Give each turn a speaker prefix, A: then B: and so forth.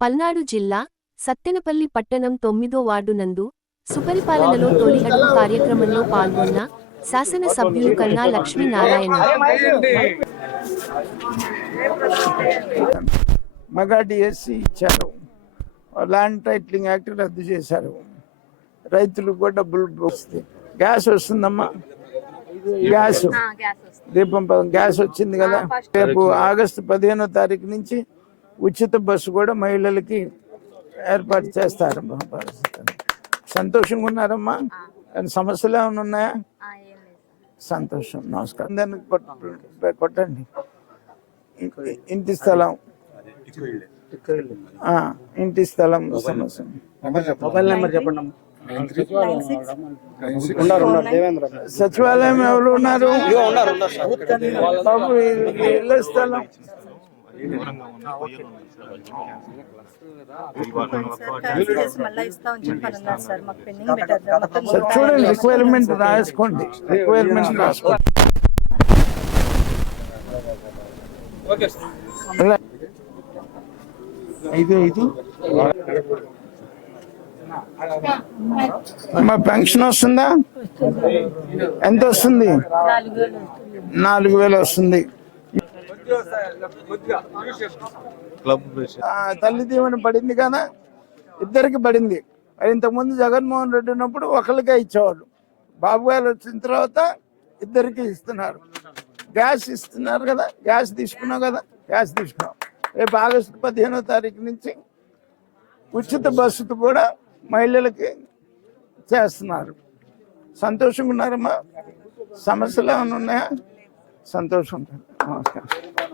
A: పల్నాడు జిల్లా సత్తెనపల్లి పట్టణం తొమ్మిదో వార్డు నందు సుపరిపాలనలో తొలి అడుగు కార్యక్రమంలో పాల్గొన్న శాసన సభ్యులు కన్నా లక్ష్మీనారాయణ.
B: మెగా డిఎస్సి ఇచ్చారు. ల్యాండ్ టైటిలింగ్ యాక్ట్ రద్దు చేశారు. రైతులకు కూడా డబ్బులు వస్తాయి. గ్యాస్ వస్తుందమ్మా. గ్యాస్. దీపం గ్యాస్ వచ్చింది కదా. రేపు ఆగస్టు పదిహేనో తారీఖు నుంచి ఉచిత బస్సు కూడా మహిళలకి ఏర్పాటు చేస్తారు. సంతోషంగా ఉన్నారమ్మా కానీ సమస్యలు ఏమైనా ఉన్నాయా? సంతోషం. నమస్కారం. దాన్ని కొట్ట- కొట్టండి. ఇంటి స్థలం. ఆ, ఇంటి స్థలం సమస్య.
C: మొబైల్ నెంబర్ చెప్పండి
B: సచివాలయం ఎవరు ఉన్నారు? ఇళ్ళ స్థలం. చూడండి. రిక్వైర్మెంట్ రాసుకోండి. రిక్వైర్మెంట్ రాసుకోండి. ఐదు ఐదు. మా పెన్షన్ వస్తుందా? ఎంత వస్తుంది. నాలుగు వేలు వస్తుంది. తల్లి దీవెన పడింది కదా ఇద్దరికి పడింది. ఇంతకుముందు జగన్మోహన్ రెడ్డి ఉన్నప్పుడు ఒకరికే ఇచ్చేవాళ్ళు. బాబు గారు వచ్చిన తర్వాత ఇద్దరికి ఇస్తున్నారు. గ్యాస్ ఇస్తున్నారు కదా గ్యాస్ తీసుకున్నావు కదా గ్యాస్ తీసుకున్నాం రేపు ఆగస్టు పదిహేనో తారీఖు నుంచి ఉచిత బస్సుతో కూడా మహిళలకి చేస్తున్నారు. సంతోషంగా ఉన్నారమ్మా. సమస్యలు ఏమైనా ఉన్నాయా? సంతోషం. నమస్కారం.